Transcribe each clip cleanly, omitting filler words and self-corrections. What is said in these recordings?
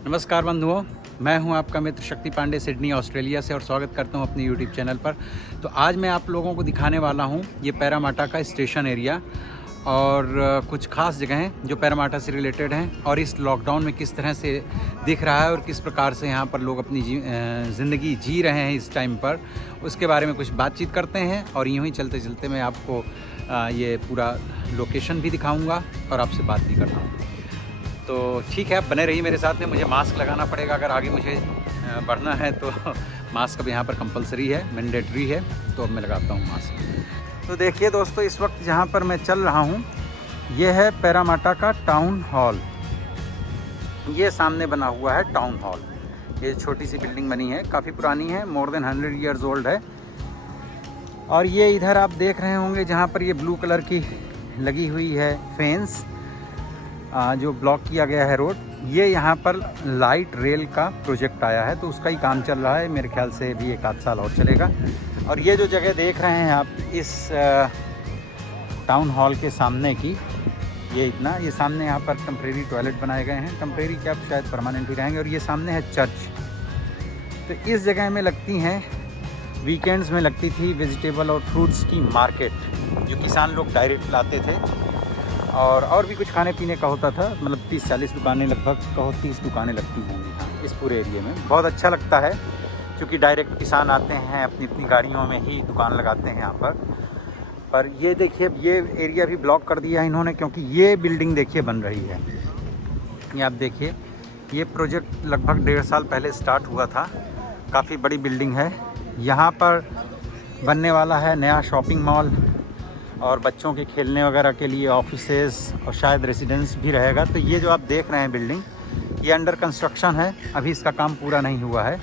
नमस्कार बंधुओं, मैं हूं आपका मित्र शक्ति पांडे सिडनी ऑस्ट्रेलिया से और स्वागत करता हूं अपने यूट्यूब चैनल पर। तो आज मैं आप लोगों को दिखाने वाला हूं ये पैरामाटा का स्टेशन एरिया और कुछ खास जगहें जो पैरामाटा से रिलेटेड हैं और इस लॉकडाउन में किस तरह से दिख रहा है और किस प्रकार से यहां पर लोग अपनी ज़िंदगी जी रहे हैं इस टाइम पर, उसके बारे में कुछ बातचीत करते हैं। और यूँ ही चलते चलते मैं आपको ये पूरा लोकेशन भी दिखाऊँगा और आपसे बात भी करता हूँ। तो ठीक है, आप बने रहिए मेरे साथ में। मुझे मास्क लगाना पड़ेगा, अगर आगे मुझे बढ़ना है तो मास्क अब यहाँ पर कंपलसरी है, मैंडेटरी है, तो अब मैं लगाता हूँ मास्क। तो देखिए दोस्तों, इस वक्त जहाँ पर मैं चल रहा हूँ ये है पैरामाटा का टाउन हॉल। ये सामने बना हुआ है टाउन हॉल। ये छोटी सी बिल्डिंग बनी है, काफ़ी पुरानी है, मोर देन 100 ईयर्स ओल्ड है। और ये इधर आप देख रहे होंगे जहाँ पर ये ब्लू कलर की लगी हुई है फेंस, जो ब्लॉक किया गया है रोड, ये यहाँ पर लाइट रेल का प्रोजेक्ट आया है, तो उसका ही काम चल रहा है। मेरे ख्याल से भी 1 आध साल और चलेगा। और ये जो जगह देख रहे हैं आप इस टाउन हॉल के सामने की, ये सामने यहाँ पर टेम्परेरी टॉयलेट बनाए गए हैं। टेम्परेरी क्या, शायद परमानेंट ही रहेंगे। और ये सामने है चर्च। तो इस जगह में लगती हैं, वीकेंड्स में लगती थी वेजिटेबल और फ्रूट्स की मार्केट, जो किसान लोग डायरेक्ट लाते थे। और भी कुछ खाने पीने का होता था, मतलब 30-40 दुकानें, लगभग कहो 30 दुकानें लगती होंगी हाँ इस पूरे एरिया में। बहुत अच्छा लगता है क्योंकि डायरेक्ट किसान आते हैं, अपनी गाड़ियों में ही दुकान लगाते हैं यहाँ पर ये देखिए, ये एरिया भी ब्लॉक कर दिया है इन्होंने, क्योंकि ये बिल्डिंग देखिए बन रही है। ये आप देखिए, ये प्रोजेक्ट लगभग 1.5 साल पहले स्टार्ट हुआ था। काफ़ी बड़ी बिल्डिंग है। यहाँ पर बनने वाला है नया शॉपिंग मॉल और बच्चों के खेलने वगैरह के लिए ऑफिसेज और शायद रेसिडेंस भी रहेगा। तो ये जो आप देख रहे हैं बिल्डिंग, ये अंडर कंस्ट्रक्शन है, अभी इसका काम पूरा नहीं हुआ है।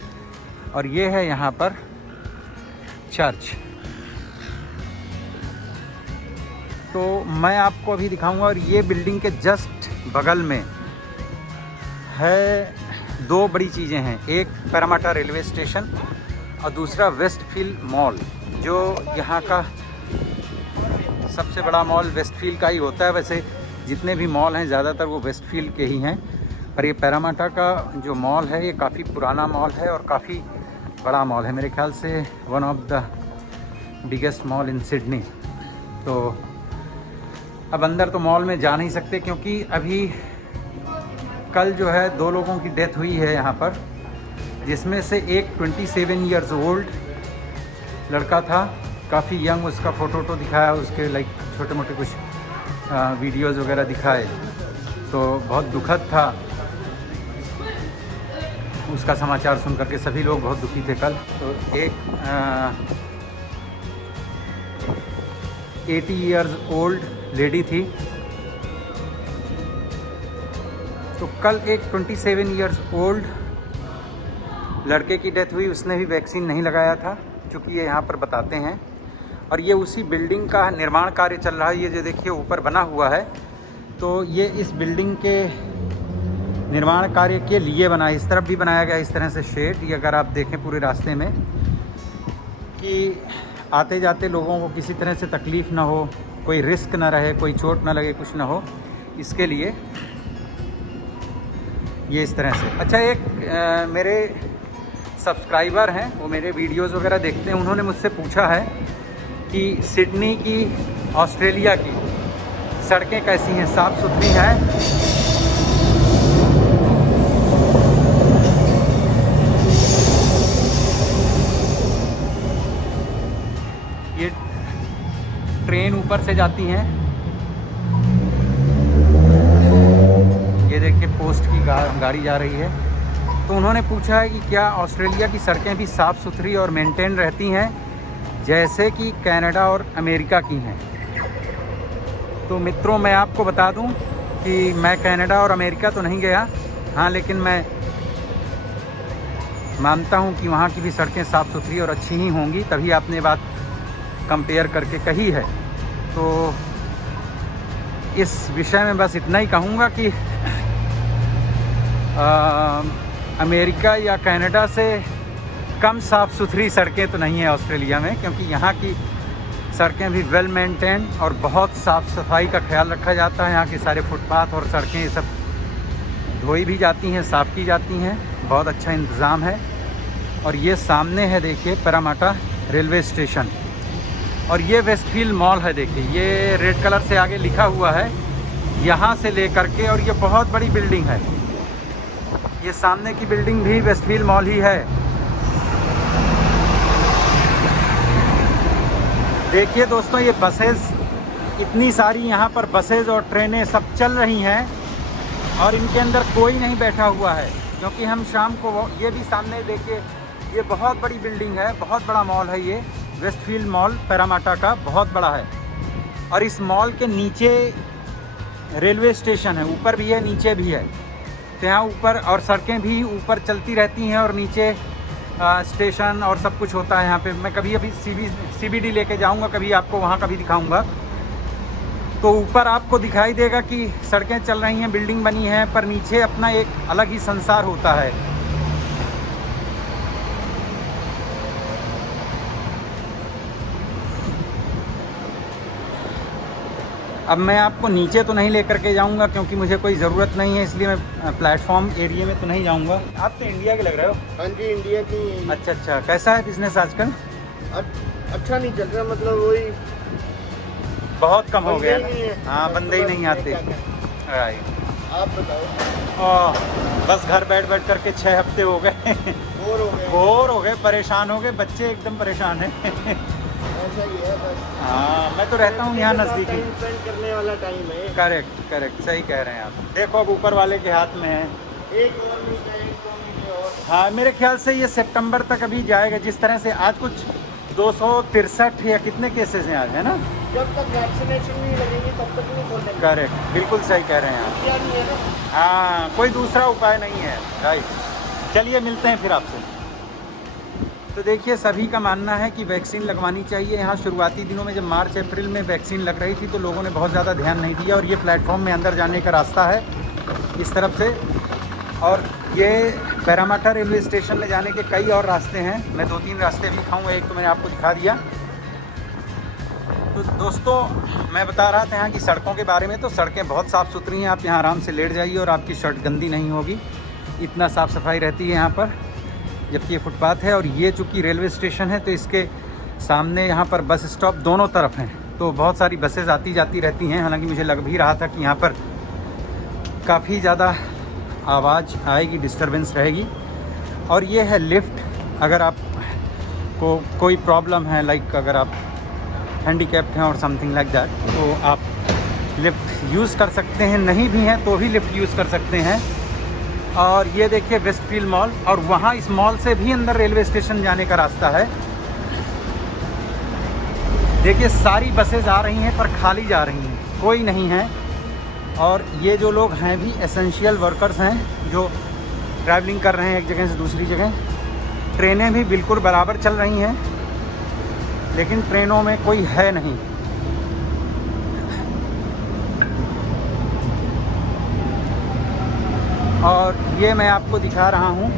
और ये है यहाँ पर चर्च। तो मैं आपको अभी दिखाऊंगा। और ये बिल्डिंग के जस्ट बगल में है 2 बड़ी चीज़ें हैं, एक पैरामाटा रेलवे स्टेशन और दूसरा वेस्टफील्ड मॉल, जो यहाँ का सबसे बड़ा मॉल वेस्टफील्ड का ही होता है। वैसे जितने भी मॉल हैं ज़्यादातर वो वेस्टफील्ड के ही हैं, पर ये पैरामाटा का जो मॉल है ये काफ़ी पुराना मॉल है और काफ़ी बड़ा मॉल है। मेरे ख्याल से one of the biggest mall in Sydney. तो अब अंदर तो मॉल में जा नहीं सकते, क्योंकि अभी कल जो है 2 लोगों की डेथ हुई है यहाँ पर, जिसमें से एक 27 ईयर्स ओल्ड लड़का था, काफ़ी यंग। उसका फ़ोटो दिखाया, उसके लाइक छोटे मोटे कुछ वीडियोज़ वगैरह दिखाए, तो बहुत दुखद था उसका समाचार सुन करके। सभी लोग बहुत दुखी थे कल। तो एक 80 ईयर्स ओल्ड लेडी थी। तो कल एक 27 ईयर्स ओल्ड लड़के की डेथ हुई। उसने भी वैक्सीन नहीं लगाया था, चूँकि ये यहाँ पर बताते हैं। और ये उसी बिल्डिंग का निर्माण कार्य चल रहा है। ये जो देखिए ऊपर बना हुआ है, तो ये इस बिल्डिंग के निर्माण कार्य के लिए बना है। इस तरफ भी बनाया गया इस तरह से शेड। ये अगर आप देखें पूरे रास्ते में, कि आते जाते लोगों को किसी तरह से तकलीफ़ ना हो, कोई रिस्क ना रहे, कोई चोट ना लगे, कुछ ना हो, इसके लिए ये इस तरह से। अच्छा, एक मेरे सब्सक्राइबर हैं, वो मेरे वीडियोज़ वगैरह देखते हैं। उन्होंने मुझसे पूछा है कि सिडनी की, ऑस्ट्रेलिया की सड़कें कैसी हैं, साफ़ सुथरी हैं? ये ट्रेन ऊपर से जाती हैं। ये देखिए पोस्ट की गाड़ी जा रही है। तो उन्होंने पूछा है कि क्या ऑस्ट्रेलिया की सड़कें भी साफ़ सुथरी और मेंटेन रहती हैं जैसे कि कनाडा और अमेरिका की हैं? तो मित्रों, मैं आपको बता दूं कि मैं कनाडा और अमेरिका तो नहीं गया, हाँ, लेकिन मैं मानता हूं कि वहाँ की भी सड़कें साफ़ सुथरी और अच्छी ही होंगी, तभी आपने बात कंपेयर करके कही है। तो इस विषय में बस इतना ही कहूँगा कि अमेरिका या कनाडा से कम साफ़ सुथरी सड़कें तो नहीं है ऑस्ट्रेलिया में, क्योंकि यहाँ की सड़कें भी वेल मेंटेन और बहुत साफ़ सफाई का ख्याल रखा जाता है। यहाँ के सारे फुटपाथ और सड़कें ये सब धोई भी जाती हैं, साफ़ की जाती हैं, बहुत अच्छा इंतज़ाम है। और ये सामने है देखिए पैरामाटा रेलवे स्टेशन, और ये वेस्टफील्ड मॉल है। देखिए ये रेड कलर से आगे लिखा हुआ है, यहाँ से लेकर के, और ये बहुत बड़ी बिल्डिंग है। ये सामने की बिल्डिंग भी वेस्टफील्ड मॉल ही है। देखिए दोस्तों, ये बसेस, इतनी सारी यहाँ पर बसेस और ट्रेनें सब चल रही हैं, और इनके अंदर कोई नहीं बैठा हुआ है, क्योंकि हम शाम को, ये भी सामने देखिए, ये बहुत बड़ी बिल्डिंग है, बहुत बड़ा मॉल है। ये वेस्टफील्ड मॉल पैरामाटा का बहुत बड़ा है, और इस मॉल के नीचे रेलवे स्टेशन है, ऊपर भी है नीचे भी है। तो यहाँ ऊपर, और सड़कें भी ऊपर चलती रहती हैं, और नीचे स्टेशन और सब कुछ होता है यहाँ पे। मैं कभी अभी CBD लेके जाऊँगा, कभी आपको वहाँ का भी दिखाऊँगा। तो ऊपर आपको दिखाई देगा कि सड़कें चल रही हैं, बिल्डिंग बनी है, पर नीचे अपना एक अलग ही संसार होता है। अब मैं आपको नीचे तो नहीं लेकर के जाऊंगा, क्योंकि मुझे कोई ज़रूरत नहीं है, इसलिए मैं प्लेटफॉर्म एरिया में तो नहीं जाऊंगा। आप तो इंडिया के लग रहे हो। हाँ जी, इंडिया की। अच्छा अच्छा, कैसा है बिजनेस आजकल? अच्छा नहीं चल रहा, मतलब वही बहुत कम हो गया। हाँ, बस बंदे ही नहीं आते। राइट। आप बताओ। बस घर बैठ बैठ करके 6 हफ्ते हो गए। बोर हो गए, परेशान हो गए, बच्चे एकदम परेशान हैं। ऐसा ही है बस। हाँ, मैं तो रहता हूँ यहाँ नज़दीक ही। स्पेंड करने वाला टाइम है। करेक्ट करेक्ट, सही कह रहे हैं आप। देखो अब ऊपर वाले के हाथ में है। एक और महीना, 1-2 महीने और। हाँ, मेरे ख्याल से ये सितंबर तक अभी जाएगा। जिस तरह से आज कुछ 263 या कितने केसेस हैं आज, है ना? जब तक वैक्सीनेशन नहीं लगेगी तब तक नहीं खोलेंगे। करेक्ट, बिल्कुल सही कह रहे हैं आप। क्या नहीं है ना? हाँ, कोई दूसरा उपाय नहीं है। राइट, चलिए मिलते हैं फिर आपसे। तो देखिए, सभी का मानना है कि वैक्सीन लगवानी चाहिए। यहाँ शुरुआती दिनों में जब मार्च अप्रैल में वैक्सीन लग रही थी तो लोगों ने बहुत ज़्यादा ध्यान नहीं दिया, और ये प्लेटफॉर्म में अंदर जाने का रास्ता है इस तरफ से, और ये पैरामाटा रेलवे स्टेशन में जाने के कई और रास्ते हैं। मैं 2-3 रास्ते भी दिखाऊँगा, एक तो मैंने आपको दिखा दिया। तो दोस्तों, मैं बता रहा था यहाँ की सड़कों के बारे में। तो सड़कें बहुत साफ़ सुथरी हैं, आप यहाँ आराम से लेट जाइए और आपकी शर्ट गंदी नहीं होगी, इतना साफ़ सफाई रहती है यहाँ पर। जबकि ये फुटपाथ है, और ये चूँकि रेलवे स्टेशन है तो इसके सामने यहाँ पर बस स्टॉप दोनों तरफ हैं, तो बहुत सारी बसेज आती जाती रहती हैं। हालांकि मुझे लग भी रहा था कि यहाँ पर काफ़ी ज़्यादा आवाज़ आएगी, डिस्टरबेंस रहेगी। और ये है लिफ्ट, अगर आप को कोई प्रॉब्लम है, लाइक अगर आप हैंडीकैप्ड हैं और समथिंग लाइक दैट, तो आप लिफ्ट यूज़ कर सकते हैं। नहीं भी हैं तो भी लिफ्ट यूज़ कर सकते हैं। और ये देखिए वेस्टफील्ड मॉल, और वहाँ इस मॉल से भी अंदर रेलवे स्टेशन जाने का रास्ता है। देखिए सारी बसेज आ रही हैं पर खाली जा रही हैं, कोई नहीं है। और ये जो लोग हैं भी एसेंशियल वर्कर्स हैं, जो ट्रैवलिंग कर रहे हैं एक जगह से दूसरी जगह। ट्रेनें भी बिल्कुल बराबर चल रही हैं, लेकिन ट्रेनों में कोई है नहीं। और ये मैं आपको दिखा रहा हूँ,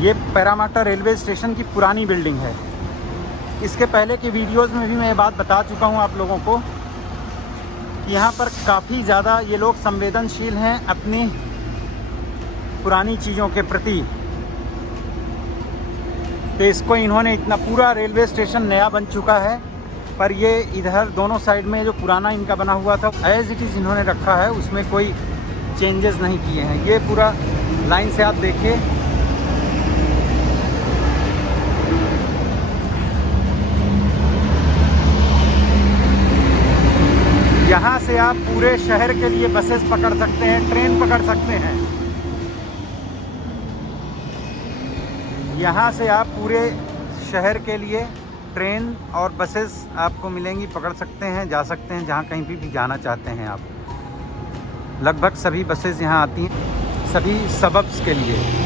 ये पैरामाटा रेलवे स्टेशन की पुरानी बिल्डिंग है। इसके पहले के वीडियोस में भी मैं ये बात बता चुका हूँ आप लोगों को कि यहाँ पर काफ़ी ज़्यादा ये लोग संवेदनशील हैं अपनी पुरानी चीज़ों के प्रति। तो इसको इन्होंने, इतना पूरा रेलवे स्टेशन नया बन चुका है, पर ये इधर दोनों साइड में जो पुराना इनका बना हुआ था एज इट इज़ इन्होंने रखा है, उसमें कोई चेंजेस नहीं किए हैं। ये पूरा लाइन से आप देखिए, यहाँ से आप पूरे शहर के लिए बसेस पकड़ सकते हैं, ट्रेन पकड़ सकते हैं। यहाँ से आप पूरे शहर के लिए ट्रेन और बसेस आपको मिलेंगी, पकड़ सकते हैं, जा सकते हैं जहाँ कहीं भी जाना चाहते हैं आप। लगभग सभी बसेस यहाँ आती हैं सभी सबब्स के लिए।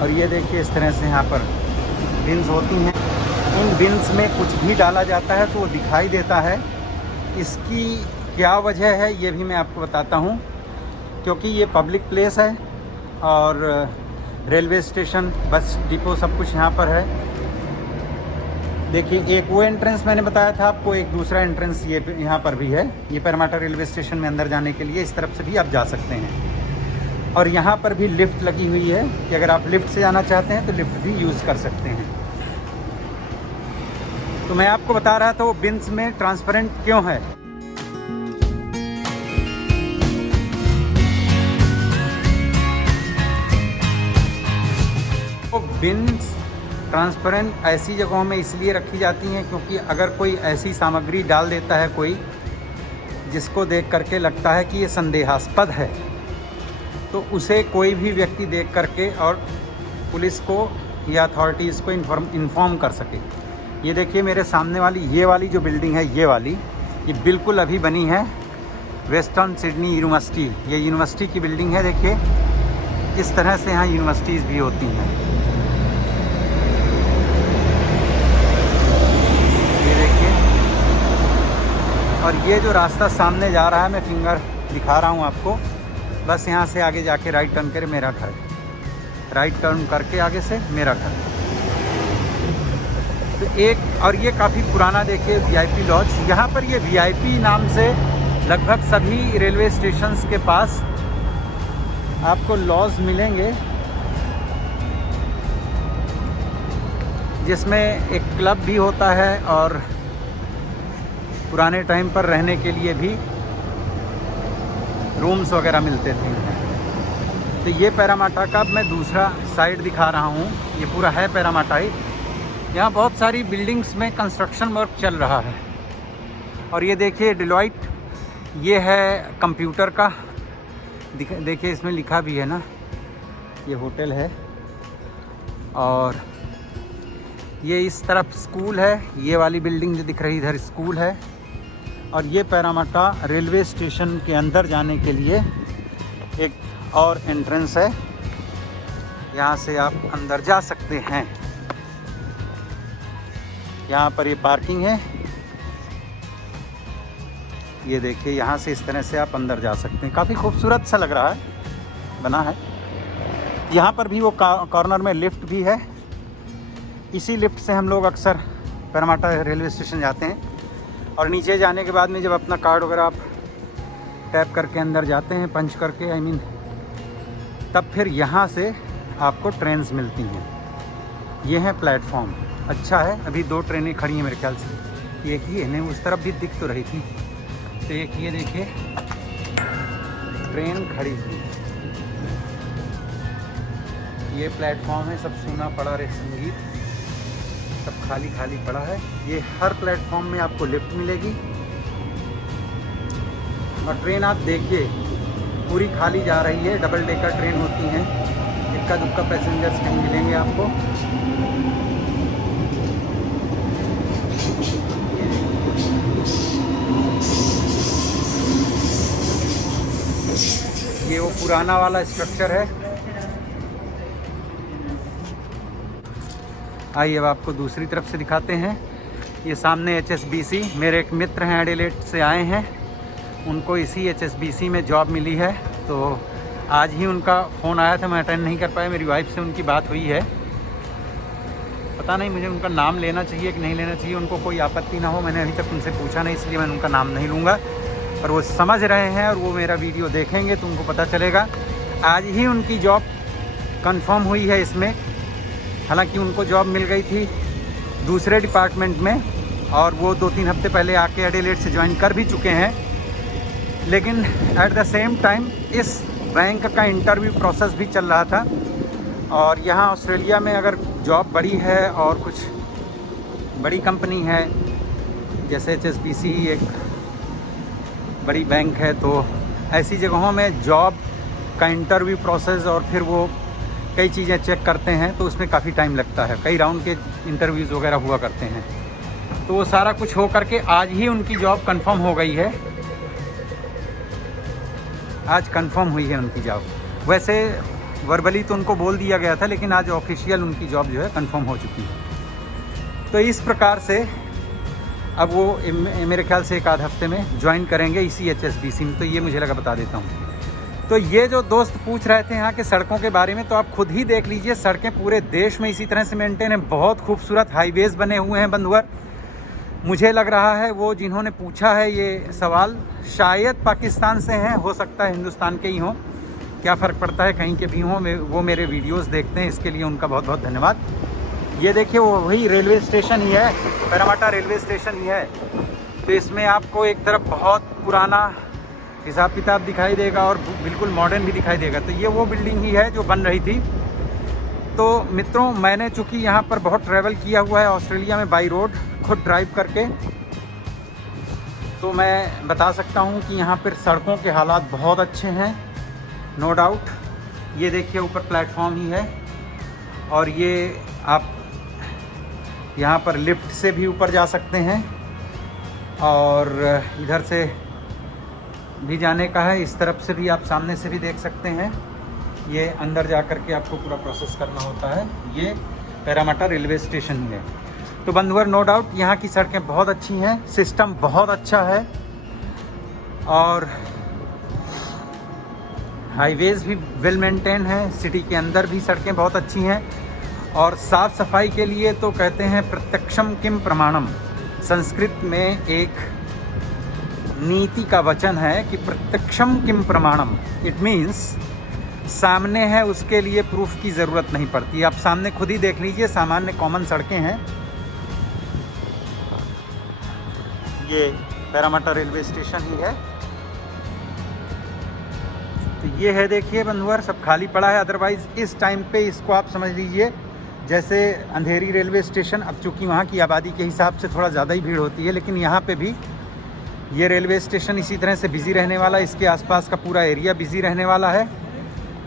और ये देखिए इस तरह से यहाँ पर बिन्स होती हैं, इन बिन्स में कुछ भी डाला जाता है तो वो दिखाई देता है। इसकी क्या वजह है ये भी मैं आपको बताता हूँ। क्योंकि ये पब्लिक प्लेस है और रेलवे स्टेशन, बस डिपो सब कुछ यहाँ पर है। देखिए, एक वो एंट्रेंस मैंने बताया था आपको, एक दूसरा एंट्रेंस ये यहाँ पर भी है। ये परमाटा रेलवे स्टेशन में अंदर जाने के लिए इस तरफ से भी आप जा सकते हैं। और यहाँ पर भी लिफ्ट लगी हुई है कि अगर आप लिफ्ट से जाना चाहते हैं तो लिफ्ट भी यूज़ कर सकते हैं। तो मैं आपको बता रहा था वो बिन्स में ट्रांसपेरेंट क्यों है। वो बिन्स ट्रांसपेरेंट ऐसी जगहों में इसलिए रखी जाती हैं क्योंकि अगर कोई ऐसी सामग्री डाल देता है कोई, जिसको देख करके लगता है कि ये संदेहास्पद है, तो उसे कोई भी व्यक्ति देख करके और पुलिस को या अथॉरिटीज़ को इन्फॉर्म कर सके। ये देखिए मेरे सामने वाली ये वाली जो बिल्डिंग है, ये बिल्कुल अभी बनी है वेस्टर्न सिडनी यूनिवर्सिटी। ये यूनिवर्सिटी की बिल्डिंग है। देखिए इस तरह से यहाँ यूनिवर्सिटीज़ भी होती हैं। ये देखिए, और ये जो रास्ता सामने जा रहा है, मैं फिंगर दिखा रहा हूँ आपको, बस यहाँ से आगे जाके राइट टर्न करे मेरा घर, राइट टर्न करके आगे से मेरा घर। तो एक और ये काफ़ी पुराना देखिए VIP लॉज। यहाँ पर ये VIP नाम से लगभग सभी रेलवे स्टेशंस के पास आपको लॉज मिलेंगे, जिसमें एक क्लब भी होता है और पुराने टाइम पर रहने के लिए भी रूम्स वगैरह मिलते थे। तो ये पैरामाटा का मैं दूसरा साइड दिखा रहा हूँ। ये पूरा है पैरामाटा ही। यहाँ बहुत सारी बिल्डिंग्स में कंस्ट्रक्शन वर्क चल रहा है। और ये देखिए डिलॉइट, ये है कंप्यूटर का। देखिए इसमें लिखा भी है ना, ये होटल है। और ये इस तरफ स्कूल है, ये वाली बिल्डिंग जो दिख रही इधर स्कूल है। और ये पैरामाटा रेलवे स्टेशन के अंदर जाने के लिए एक और एंट्रेंस है, यहाँ से आप अंदर जा सकते हैं। यहाँ पर ये पार्किंग है। ये देखिए यहाँ से इस तरह से आप अंदर जा सकते हैं। काफ़ी खूबसूरत सा लग रहा है, बना है। यहाँ पर भी वो कॉर्नर में लिफ्ट भी है। इसी लिफ्ट से हम लोग अक्सर पैरामाटा रेलवे स्टेशन जाते हैं। और नीचे जाने के बाद में जब अपना कार्ड वगैरह आप टैप करके अंदर जाते हैं, पंच करके तब फिर यहाँ से आपको ट्रेन्स मिलती हैं। ये है प्लेटफॉर्म, अच्छा है। अभी 2 ट्रेनें खड़ी हैं मेरे ख्याल से। एक ही है, नहीं उस तरफ भी दिख तो रही थी। तो एक ये देखिए ट्रेन खड़ी थी। ये प्लेटफॉर्म है, सब सूना पड़ा रे संगीत, सब खाली खाली पड़ा है। ये हर प्लेटफॉर्म में आपको लिफ्ट मिलेगी। और ट्रेन आप देखिए पूरी खाली जा रही है। डबल डेकर ट्रेन होती हैं, इक्का दुक्का पैसेंजर्स कहीं मिलेंगे आपको। ये वो पुराना वाला स्ट्रक्चर है। आइए अब आपको दूसरी तरफ से दिखाते हैं। ये सामने HSBC, मेरे एक मित्र हैं एडिलेड से आए हैं, उनको इसी HSBC में जॉब मिली है। तो आज ही उनका फ़ोन आया था, मैं अटेंड नहीं कर पाया। मेरी वाइफ से उनकी बात हुई है। पता नहीं मुझे उनका नाम लेना चाहिए कि नहीं लेना चाहिए, उनको कोई आपत्ति ना हो। मैंने अभी तक उनसे पूछा नहीं, इसलिए मैं उनका नाम नहीं लूँगा। पर वो समझ रहे हैं और वो मेरा वीडियो देखेंगे तो उनको पता चलेगा। आज ही उनकी जॉब कंफर्म हुई है इसमें। हालांकि उनको जॉब मिल गई थी दूसरे डिपार्टमेंट में और वो 2-3 हफ्ते पहले आके एडिलेड से ज्वाइन कर भी चुके हैं। लेकिन एट द सेम टाइम इस बैंक का इंटरव्यू प्रोसेस भी चल रहा था। और यहाँ ऑस्ट्रेलिया में अगर जॉब बड़ी है और कुछ बड़ी कंपनी है, जैसे HSBC एक बड़ी बैंक है, तो ऐसी जगहों में जॉब का इंटरव्यू प्रोसेस और फिर वो कई चीज़ें चेक करते हैं, तो उसमें काफ़ी टाइम लगता है। कई राउंड के इंटरव्यूज़ वगैरह हुआ करते हैं। तो वो सारा कुछ हो करके आज ही उनकी जॉब कंफर्म हो गई है। आज कंफर्म हुई है उनकी जॉब। वैसे वर्बली तो उनको बोल दिया गया था, लेकिन आज ऑफिशियल उनकी जॉब जो है कंफर्म हो चुकी है। तो इस प्रकार से अब वो मेरे ख्याल से एक आध हफ्ते में ज्वाइन करेंगे इसी HSBC में, तो ये मुझे लगा बता देता हूँ। तो ये जो दोस्त पूछ रहे थे यहाँ के सड़कों के बारे में, तो आप खुद ही देख लीजिए, सड़कें पूरे देश में इसी तरह से मेंटेन है। बहुत खूबसूरत हाईवेज़ बने हुए हैं बंधुवर। मुझे लग रहा है वो जिन्होंने पूछा है ये सवाल शायद पाकिस्तान से हैं, हो सकता है हिंदुस्तान के ही हों, क्या फ़र्क पड़ता है, कहीं के भी हों, वो मेरे वीडियोस देखते हैं, इसके लिए उनका बहुत बहुत धन्यवाद। ये देखिए वो वही रेलवे स्टेशन ही है, पैरामाटा रेलवे स्टेशन ही है। तो इसमें आपको एक तरफ बहुत पुराना हिसाब किताब दिखाई देगा और बिल्कुल मॉडर्न भी दिखाई देगा। तो ये वो बिल्डिंग ही है जो बन रही थी। तो मित्रों, मैंने चूँकि यहाँ पर बहुत ट्रैवल किया हुआ है ऑस्ट्रेलिया में बाई रोड, खुद ड्राइव करके, तो मैं बता सकता हूँ कि यहाँ पर सड़कों के हालात बहुत अच्छे हैं, नो डाउट। ये देखिए ऊपर प्लेटफॉर्म ही है और ये आप यहाँ पर लिफ्ट से भी ऊपर जा सकते हैं और इधर से भी जाने का है, इस तरफ से भी आप सामने से भी देख सकते हैं। ये अंदर जा कर के आपको पूरा प्रोसेस करना होता है। ये पैरामाटा रेलवे स्टेशन ही है। तो बंधुवर, नो डाउट यहाँ की सड़कें बहुत अच्छी हैं, सिस्टम बहुत अच्छा है और हाईवेज़ भी वेल मेंटेन है। सिटी के अंदर भी सड़कें बहुत अच्छी हैं और साफ़ सफाई के लिए तो कहते हैं प्रत्यक्षम किम प्रमाणम। संस्कृत में एक नीति का वचन है कि प्रत्यक्षम किम प्रमाणम। इट मीन्स सामने है उसके लिए प्रूफ की ज़रूरत नहीं पड़ती। आप सामने खुद ही देख लीजिए, सामान्य कॉमन सड़कें हैं। ये पैरामाटा रेलवे स्टेशन ही है। तो ये है, देखिए बंधुवर, सब खाली पड़ा है। अदरवाइज़ इस टाइम पे इसको आप समझ लीजिए जैसे अंधेरी रेलवे स्टेशन। अब चूँकि वहाँ की आबादी के हिसाब से थोड़ा ज़्यादा ही भीड़ होती है, लेकिन यहाँ पे भी ये रेलवे स्टेशन इसी तरह से बिज़ी रहने वाला, इसके आसपास का पूरा एरिया बिज़ी रहने वाला है।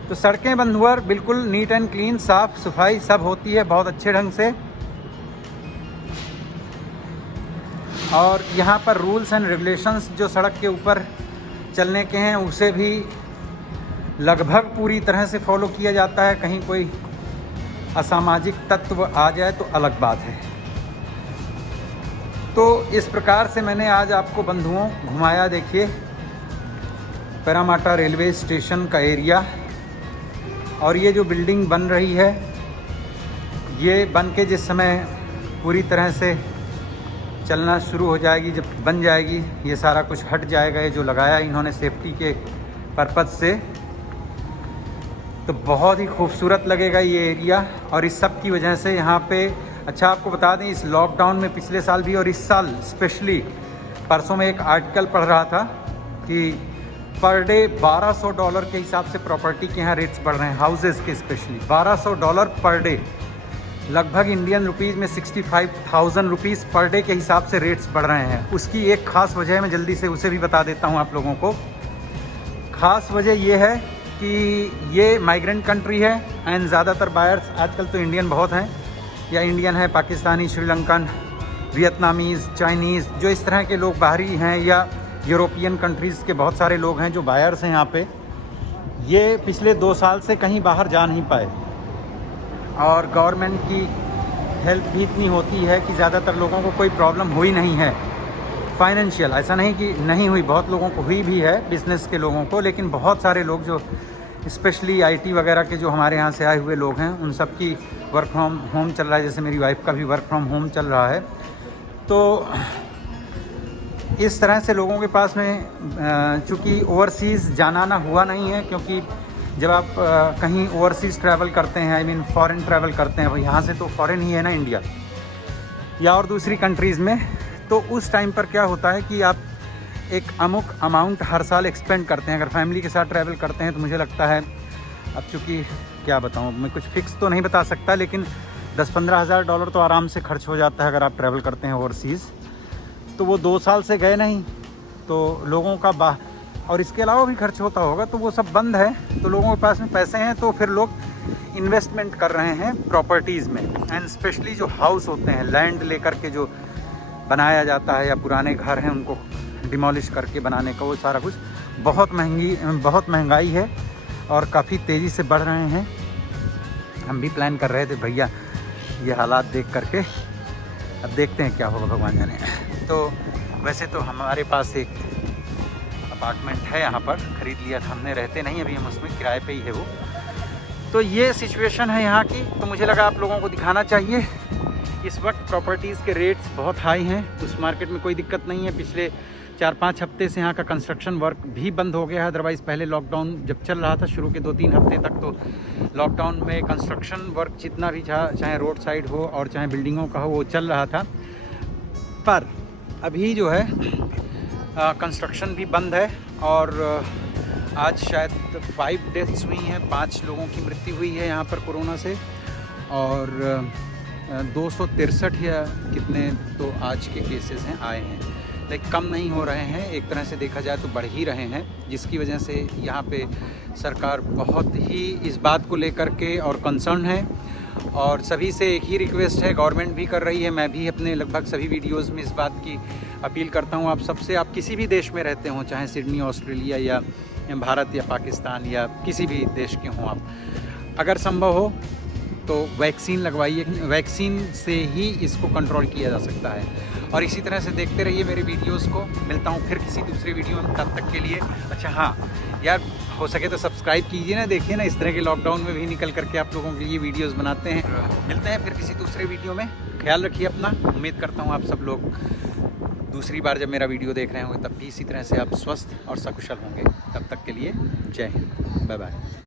तो सड़कें बंधुवर बिल्कुल नीट एंड क्लीन, साफ़ सफाई सब होती है बहुत अच्छे ढंग से। और यहाँ पर रूल्स एंड रेगुलेशंस जो सड़क के ऊपर चलने के हैं उसे भी लगभग पूरी तरह से फॉलो किया जाता है। कहीं कोई असामाजिक तत्व आ जाए तो अलग बात है। तो इस प्रकार से मैंने आज आपको बंधुओं घुमाया। देखिए पैरामाटा रेलवे स्टेशन का एरिया, और ये जो बिल्डिंग बन रही है, ये बन के जिस समय पूरी तरह से चलना शुरू हो जाएगी, जब बन जाएगी, ये सारा कुछ हट जाएगा। ये जो लगाया इन्होंने सेफ्टी के पर्पज़ से, तो बहुत ही खूबसूरत लगेगा ये एरिया। और इस सब की वजह से यहाँ पे, अच्छा आपको बता दें, इस लॉकडाउन में पिछले साल भी और इस साल स्पेशली, परसों में एक आर्टिकल पढ़ रहा था कि पर डे $1200 के हिसाब से प्रॉपर्टी के यहाँ रेट्स बढ़ रहे हैं, हाउसेस के स्पेशली। $1200 पर डे, लगभग इंडियन रुपीज़ में 65,000 रुपीज़ पर डे के हिसाब से रेट्स बढ़ रहे हैं। उसकी एक ख़ास वजह है, मैं जल्दी से उसे भी बता देता हूँ आप लोगों को। ख़ास वजह ये है कि ये माइग्रेंट कंट्री है एंड ज़्यादातर बायर्स आजकल तो इंडियन बहुत हैं, या इंडियन है, पाकिस्तानी, श्रीलंकन, वियतनामीज़, चाइनीज़, जो इस तरह के लोग बाहरी हैं, या यूरोपियन कंट्रीज़ के बहुत सारे लोग हैं जो बायर्स हैं यहाँ पे। ये पिछले 2 साल से कहीं बाहर जा नहीं पाए और गवर्नमेंट की हेल्प भी इतनी होती है कि ज़्यादातर लोगों को कोई प्रॉब्लम हुई नहीं है फाइनेंशियल। ऐसा नहीं कि नहीं हुई, बहुत लोगों को हुई भी है, बिज़नेस के लोगों को। लेकिन बहुत सारे लोग जो स्पेशली IT वगैरह के जो हमारे यहाँ से आए हुए लोग हैं, उन सब की वर्क फ्रॉम होम चल रहा है। जैसे मेरी वाइफ का भी वर्क फ्रॉम होम चल रहा है। तो इस तरह से लोगों के पास में चूँकि ओवरसीज़ जाना ना हुआ नहीं है, क्योंकि जब आप कहीं ओवरसीज़ ट्रैवल करते हैं, आई मीन फॉरेन ट्रैवल करते हैं, वो यहाँ से तो फॉरेन ही है ना, इंडिया या और दूसरी कंट्रीज़ में, तो उस टाइम पर क्या होता है कि आप एक अमुक अमाउंट हर साल एक्सपेंड करते हैं। अगर फैमिली के साथ ट्रैवल करते हैं तो मुझे लगता है, अब चूँकि क्या बताऊँ, मैं कुछ फिक्स तो नहीं बता सकता, लेकिन $10-15 हज़ार तो आराम से खर्च हो जाता है अगर आप ट्रैवल करते हैं ओवरसीज़। तो वो 2 साल से गए नहीं, तो लोगों का और इसके अलावा भी खर्च होता होगा, तो वो सब बंद है। तो लोगों के पास में पैसे हैं, तो फिर लोग इन्वेस्टमेंट कर रहे हैं प्रॉपर्टीज़ में। एंड स्पेशली जो हाउस होते हैं, लैंड लेकर के जो बनाया जाता है, या पुराने घर हैं उनको डिमोलिश करके बनाने का, वो सारा कुछ बहुत महंगाई है और काफ़ी तेज़ी से बढ़ रहे हैं। हम भी प्लान कर रहे थे भैया ये हालात देख करके अब देखते हैं क्या होगा, भगवान जाने। तो वैसे तो हमारे पास एक अपार्टमेंट है यहाँ पर, ख़रीद लिया था हमने, रहते नहीं अभी हम उसमें, किराए पे ही है वो। तो ये सिचुएशन है यहाँ की, तो मुझे लगा आप लोगों को दिखाना चाहिए। इस वक्त प्रॉपर्टीज़ के रेट्स बहुत हाई हैं, उस मार्केट में कोई दिक्कत नहीं है। पिछले 4-5 हफ्ते से यहाँ का कंस्ट्रक्शन वर्क भी बंद हो गया है। अदरवाइज़ पहले लॉकडाउन जब चल रहा था शुरू के 2-3 हफ्ते तक, तो लॉकडाउन में कंस्ट्रक्शन वर्क जितना भी था, चाहे रोड साइड हो और चाहे बिल्डिंगों का हो, वो चल रहा था। पर अभी जो है कंस्ट्रक्शन भी बंद है और आज शायद 5 डेथ्स हुई हैं, 5 लोगों की मृत्यु हुई है यहाँ पर कोरोना से, और 263 या कितने तो आज के केसेस हैं आए हैं, लेकिन कम नहीं हो रहे हैं। एक तरह से देखा जाए तो बढ़ ही रहे हैं, जिसकी वजह से यहाँ पे सरकार बहुत ही इस बात को लेकर के और कंसर्न है। और सभी से एक ही रिक्वेस्ट है, गवर्नमेंट भी कर रही है, मैं भी अपने लगभग सभी वीडियोस में इस बात की अपील करता हूँ आप सबसे, आप किसी भी देश में रहते हों, चाहे सिडनी ऑस्ट्रेलिया या भारत या पाकिस्तान या किसी भी देश के हों आप, अगर संभव हो तो वैक्सीन लगवाइए। वैक्सीन से ही इसको कंट्रोल किया जा सकता है। और इसी तरह से देखते रहिए मेरे वीडियोस को। मिलता हूँ फिर किसी दूसरे वीडियो में, तब तक के लिए। अच्छा हाँ यार, हो सके तो सब्सक्राइब कीजिए ना, देखिए ना, इस तरह के लॉकडाउन में भी निकल करके आप लोगों के लिए वीडियोस बनाते हैं। मिलते हैं फिर किसी दूसरे वीडियो में। ख्याल रखिए अपना। उम्मीद करता हूँ आप सब लोग दूसरी बार जब मेरा वीडियो देख रहे होंगे तब भी इसी तरह से आप स्वस्थ और सकुशल होंगे। तब तक के लिए जय हिंद, बाय बाय।